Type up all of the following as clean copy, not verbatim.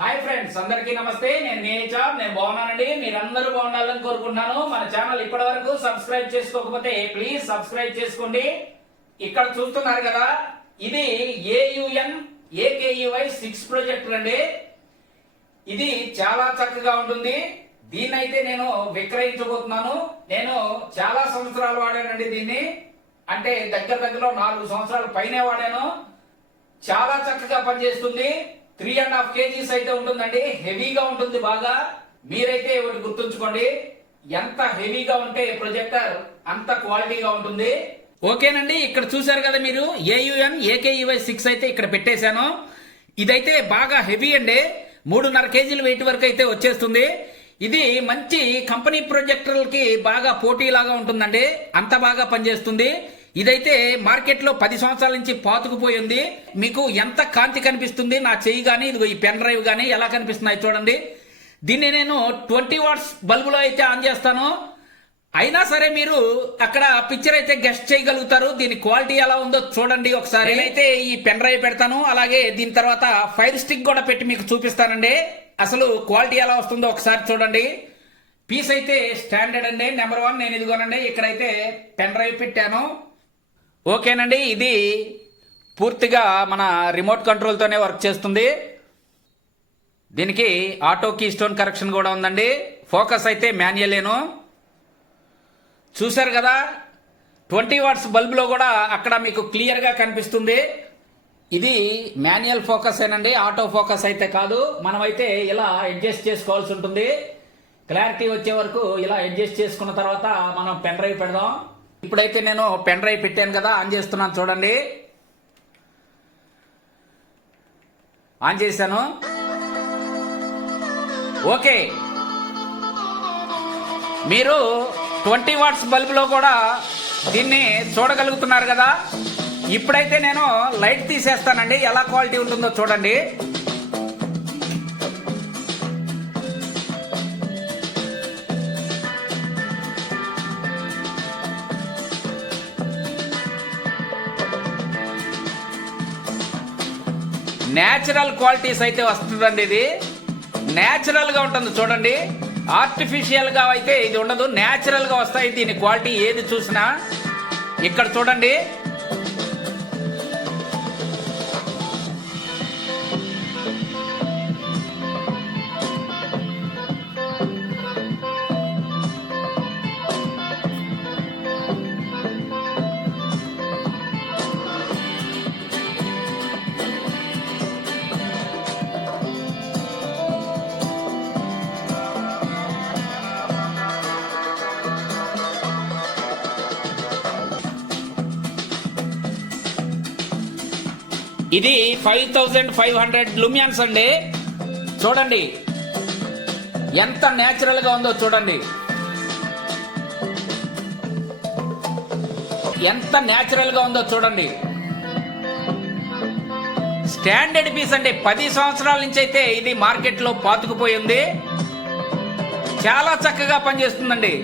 Hi friends, అందరికీ నమస్తే. నేను బాగున్నానండి. మీరందరూ బాగుండాలని కోరుకుంటున్నాను. మన ఛానల్ ఇప్పటి వరకు సబ్స్క్రైబ్ చేసుకోకపోతే ప్లీజ్ సబ్స్క్రైబ్ చేసుకోండి. ఇక్కడ చూస్తున్నారు కదా, ఇది AUN AKUY 6 ప్రొజెక్టర్ అండి. ఇది చాలా చక్కగా ఉంటుంది. దీన్నైతే నేను విక్రయించబోతున్నాను. నేను చాలా సంవత్సరాలు వాడానండి దీన్ని. అంటే దగ్గరలో 4 సంవత్సరాల పైనే వాడాను. చాలా చక్కగా పనిచేస్తుంది. 3.5 kgs అయితే ఉంటుందండి. హెవీగా ఉంటుంది బాగా. మీరైతే ఒకటి గుర్తుంచుకోండి, ఎంత హెవీగా ఉంటే ప్రొజెక్టర్ అంత క్వాలిటీగా ఉంటుంది. ఓకేనండి, ఇక్కడ చూసారు కదా మీరు, AUN AKUY 6 అయితే ఇక్కడ పెట్టేశాను. ఇదైతే బాగా హెవీ అండి. 3.5 kg వెయిట్ వరకు అయితే వచ్చేస్తుంది. ఇది మంచి కంపెనీ ప్రొజెక్టర్లకి బాగా పోటీలాగా ఉంటుందండి. అంత బాగా పనిచేస్తుంది. ఇదైతే మార్కెట్ లో 10 సంవత్సరాల నుంచి పాతుకుపోయి ఉంది. మీకు ఎంత కాంతి కనిపిస్తుంది నా చెయ్యి గానీ, ఇదిగో ఈ పెన్ డ్రైవ్ గానీ ఎలా కనిపిస్తున్నాయి చూడండి. దీన్ని నేను 20 వాట్స్ బల్బులో అయితే ఆన్ చేస్తాను. అయినా సరే మీరు అక్కడ పిక్చర్ అయితే గెస్ట్ చేయగలుగుతారు. దీని క్వాలిటీ ఎలా ఉందో చూడండి ఒకసారి. అయితే ఈ పెన్ డ్రైవ్ పెడతాను, అలాగే దీని తర్వాత ఫైర్ స్టిక్ కూడా పెట్టి మీకు చూపిస్తానండి. అసలు క్వాలిటీ ఎలా వస్తుందో ఒకసారి చూడండి. పీస్ అయితే స్టాండర్డ్ అండి, నెంబర్ 1. నేను ఇదిగోనండి ఇక్కడైతే పెన్ డ్రైవ్ పెట్టాను. ఓకేనండి, ఇది పూర్తిగా మన రిమోట్ కంట్రోల్తోనే వర్క్ చేస్తుంది. దీనికి ఆటో కీ స్టోన్ కరెక్షన్ కూడా ఉందండి. ఫోకస్ అయితే మాన్యువలేను. చూశారు కదా, 20 వాట్స్ బల్బులో కూడా అక్కడ మీకు క్లియర్గా కనిపిస్తుంది. ఇది మాన్యువల్ ఫోకస్ ఏనండి, ఆటో ఫోకస్ అయితే కాదు. మనమైతే ఇలా అడ్జస్ట్ చేసుకోవాల్సి ఉంటుంది. క్లారిటీ వచ్చే వరకు ఇలా అడ్జస్ట్ చేసుకున్న తర్వాత మనం పెన్ డ్రైవ్ పెడదాం. ఇప్పుడైతే నేను పెన్ డ్రైవ్ పెట్టాను కదా, ఆన్ చేస్తున్నాను చూడండి. ఆన్ చేశాను. ఓకే, మీరు 20 వాట్స్ బల్బులో కూడా దీన్ని చూడగలుగుతున్నారు కదా. ఇప్పుడైతే నేను లైట్ తీసేస్తానండి, ఎలా క్వాలిటీ ఉంటుందో చూడండి. నేచురల్ క్వాలిటీస్ అయితే వస్తుందండి. ఇది నేచురల్ గా ఉంటుంది చూడండి. ఆర్టిఫిషియల్ గా అయితే ఇది ఉండదు, నేచురల్ గా వస్తాయి దీని క్వాలిటీ ఏది చూసినా. ఇక్కడ చూడండి, ఇది 5500 లూమియన్స్ అండి. చూడండి ఎంత నేచురల్ గా ఉందో చూడండి. ఎంత నేచురల్ గా ఉందో చూడండి. స్టాండర్డ్ పీస్ అండి. 10 సంవత్సరాల నుంచి అయితే ఇది మార్కెట్ లో పాతుకుపోయి ఉంది. చాలా చక్కగా పనిచేస్తుందండి.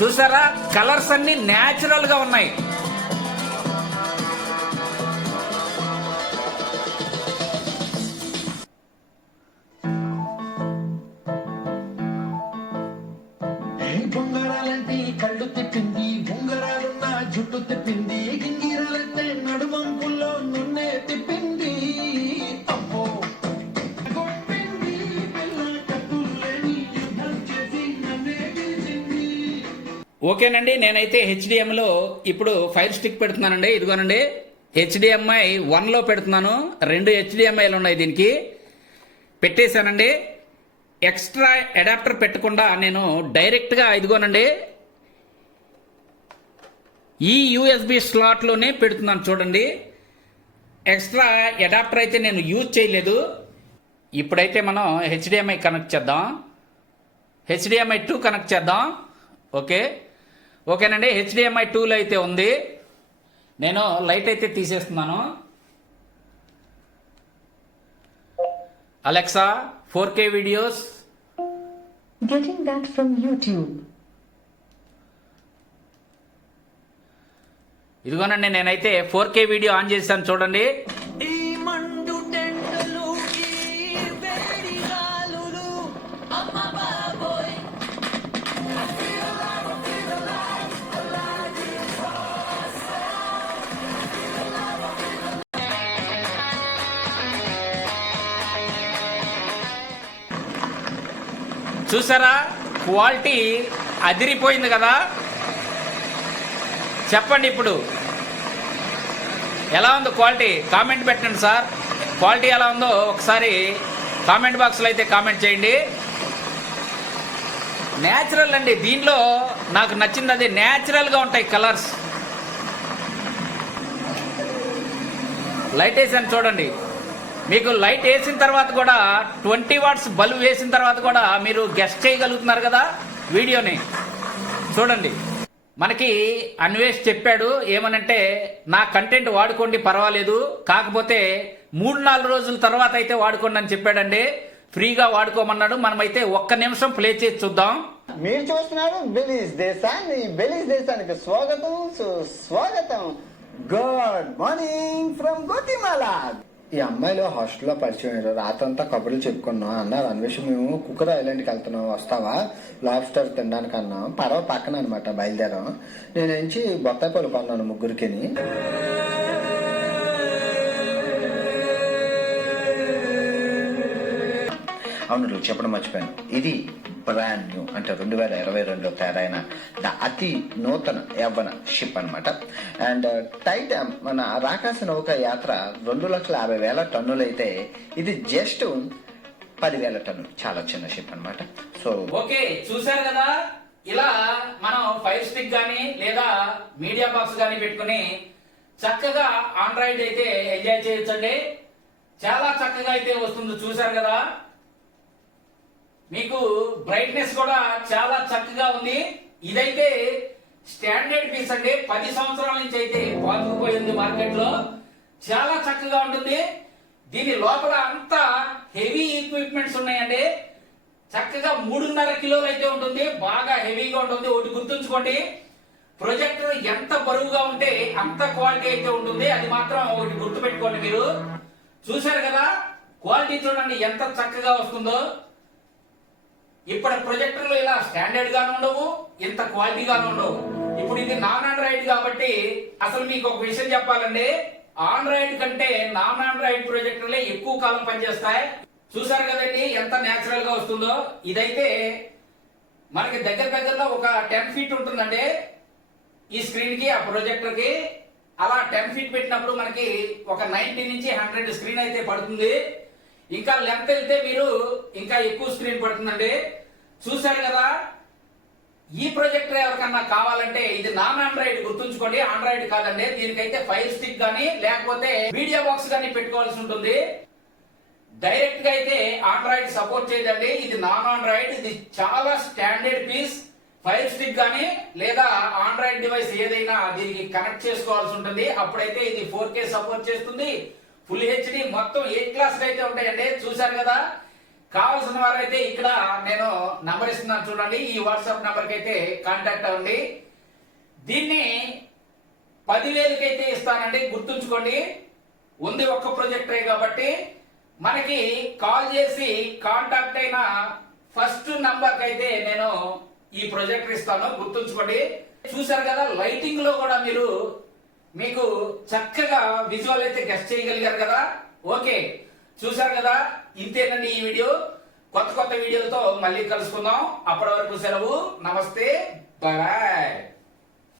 చూసారా, కలర్స్ అన్ని నేచురల్ గా ఉన్నాయి. బొంగరాలంటే కళ్ళు తిప్పింది, బొంగరాలున్న జుట్టు తిప్పింది, గింగిరాలంటే నడుమంపుల్లో నున్నే తిప్పింది. అమ్మో కొట్టింది పిల్ల కత్తులేని యుద్ధం చేసి నన్నే గెలిచింది. ఓకేనండి, నేనైతే HDMI లో ఇప్పుడు ఫైర్ స్టిక్ పెడుతున్నానండి. ఇదిగోనండి HDMI 1 లో పెడుతున్నాను. 2 HDMIలు ఉన్నాయి దీనికి. పెట్టేశానండి. ఎక్స్ట్రా అడాప్టర్ పెట్టకుండా నేను డైరెక్ట్గా ఇదిగోనండి ఈ USB స్లాట్లోనే పెడుతున్నాను చూడండి. ఎక్స్ట్రా అడాప్టర్ అయితే నేను యూజ్ చేయలేదు. ఇప్పుడైతే మనం HDMI కనెక్ట్ చేద్దాం. HDMI 2 కనెక్ట్ చేద్దాం. ఓకేనండి, HDMI 2లో అయితే ఉంది. నేను లైట్ అయితే తీసేస్తున్నాను. Alexa 4K videos. Getting that from YouTube. ఇదిగోనండి, నేనైతే 4K వీడియో ఆన్ చేశాను చూడండి. ఈ మండు టెంటలు ఈ వేడి గాలులు అమ్మ బాబోయ్. చూసారా, క్వాలిటీ అదిరిపోయింది కదా. చెప్పండి ఇప్పుడు ఎలా ఉందో క్వాలిటీ, కామెంట్ పెట్టండి సార్. క్వాలిటీ ఎలా ఉందో ఒకసారి కామెంట్ బాక్స్లో అయితే కామెంట్ చేయండి. న్యాచురల్ అండి, దీనిలో నాకు నచ్చింది అది న్యాచురల్గా ఉంటాయి కలర్స్. లైట్ వేసాను చూడండి. మీకు లైట్ వేసిన తర్వాత కూడా 20 వాట్స్ బల్బ్ వేసిన తర్వాత కూడా మీరు గెస్ట్ చేయగలుగుతున్నారు కదా వీడియోని. చూడండి, మనకి అన్వేష్ చెప్పాడు ఏమనంటే, నా కంటెంట్ వాడుకోండి పర్వాలేదు, కాకపోతే 3-4 రోజుల తర్వాత అయితే వాడుకోండి అని చెప్పాడండి. ఫ్రీగా వాడుకోమన్నాడు. మనమైతే 1 నిమిషం ప్లే చేసి చూద్దాం. మీరు చూస్తున్నారు బెలీస్ దేశాన్ని. బెలీస్ దేశానికి స్వాగతం, సుస్వాగతం. Good morning from Guatemala. ఈ అమ్మాయిలు హాస్టల్లో పరిచయం అయ్యారు. రాత్రంతా కబుర్లు చెప్పుకున్నాం. అన్నారు అన్వేష్, మేము కుక్కర్ ఐలాండ్కి వెళ్తున్నాం, వస్తావా లాబ్స్టర్ తినడానికి అన్నాం. పర్వ పక్కన అనమాట, బయలుదేరాం. నేను నుంచి బొత్తాయి పళ్ళు కొన్నాను ముగ్గురికిని. అవును, చెప్పడం మర్చిపోయాను. ఇది బ్రాండ్ న్యూ, అంటే 2022 తయారైన అతి నూతన యవ్వన షిప్ అనమాట. అండ్ టైటాన్ మన రాకాశ నౌక యాత్ర 2,50,000 టన్నులు అయితే ఇది జస్ట్ 10,000 టన్నులు. చాలా చిన్న షిప్ అనమాట. సో ఓకే, చూసారు కదా, ఇలా మనం ఫైర్ స్టిక్ గానీ లేదా మీడియా బాక్స్ గానీ పెట్టుకుని చక్కగా ఆండ్రాయిడ్ అయితే ఎంజాయ్ చేయొచ్చండి. చాలా చక్కగా అయితే వస్తుంది. చూసారు కదా, మీకు బ్రైట్నెస్ కూడా చాలా చక్కగా ఉంది. ఇదైతే స్టాండర్డ్ పీస్ అండి. 10 సంవత్సరాల నుంచి అయితే పాతుకుపోయింది మార్కెట్ లో. చాలా చక్కగా ఉంటుంది. దీని లోపల అంతా హెవీ ఎక్విప్మెంట్స్ ఉన్నాయండి. చక్కగా 3.5 కిలోలు అయితే ఉంటుంది. బాగా హెవీగా ఉంటుంది. ఒకటి గుర్తుంచుకోండి, ప్రొజెక్టర్ ఎంత బరువుగా ఉంటే అంత క్వాలిటీ అయితే ఉంటుంది. అది మాత్రం ఒకటి గుర్తు పెట్టుకోండి మీరు. చూశారు కదా, క్వాలిటీ చూడండి ఎంత చక్కగా వస్తుందో. ఇప్పుడు ప్రొజెక్టర్లు ఇలా స్టాండర్డ్ గాను ఉండవు, ఇంత క్వాలిటీగాను ఉండవు. ఇప్పుడు ఇది నాన్ ఆండ్రాయిడ్ కాబట్టి అసలు మీకు ఒక విషయం చెప్పాలండి, ఆండ్రాయిడ్ కంటే నాన్ ఆండ్రాయిడ్ ప్రొజెక్టర్లే ఎక్కువ కాలం పనిచేస్తాయి. చూసారు కదండి ఎంత నేచురల్ గా వస్తుందో. ఇదైతే మనకి దగ్గరలో ఒక 10 ఫీట్ ఉంటుందండి ఈ స్క్రీన్ కి, ఆ ప్రొజెక్టర్ కి. అలా 10 ఫీట్ పెట్టినప్పుడు మనకి ఒక 90 నుంచి 100 స్క్రీన్ అయితే పడుతుంది. ఇంకా లెంత్ వెళ్తే మీరు ఇంకా ఎక్కువ స్క్రీన్ పడుతుందండి. చూశారు కదా, ఈ ప్రొజెక్టర్ ఎవరికన్నా కావాలంటే ఇది నాన్ ఆండ్రాయిడ్, గుర్తుంచుకోండి, ఆండ్రాయిడ్ కాదండి. దీనికైతే ఫైర్ స్టిక్ గానీ లేకపోతే మీడియా బాక్స్ గానీ పెట్టుకోవాల్సి ఉంటుంది. డైరెక్ట్ గా అయితే ఆండ్రాయిడ్ సపోర్ట్ చేయదండి. ఇది నాన్ ఆండ్రాయిడ్. ఇది చాలా స్టాండర్డ్ పీస్. ఫైర్ స్టిక్ గానీ లేదా ఆండ్రాయిడ్ డివైస్ ఏదైనా దీనికి కనెక్ట్ చేసుకోవాల్సి ఉంటుంది. అప్పుడైతే ఇది 4K సపోర్ట్ చేస్తుంది. ఫుల్ హెచ్డి మొత్తం ఏ క్లాస్ అయితే ఉంటాయండి. చూసారు కదా, కావాల్సిన వారైతే ఇక్కడ నేను నంబర్ ఇస్తున్నాను చూడండి. ఈ వాట్సాప్ నంబర్ కి అయితే కాంటాక్ట్ అవ్వండి. దీన్ని 10,000కి అయితే ఇస్తానండి, గుర్తుంచుకోండి. ఉంది ఒక్క ప్రొజెక్టరే కాబట్టి మనకి కాల్ చేసి కాంటాక్ట్ అయిన ఫస్ట్ నంబర్ కి అయితే నేను ఈ ప్రొజెక్టర్ ఇస్తాను, గుర్తుంచుకోండి. చూసారు కదా, లైటింగ్ లో కూడా మీకు చక్కగా విజువల్ అయితే గెస్ట్ చేయగలిగారు కదా. ఓకే, చూసారు కదా, ఇంతేనండి ఈ వీడియో. కొత్త వీడియోలతో మళ్ళీ కలుసుకుందాం. అప్పటి వరకు సెలవు. నమస్తే, బాయ్.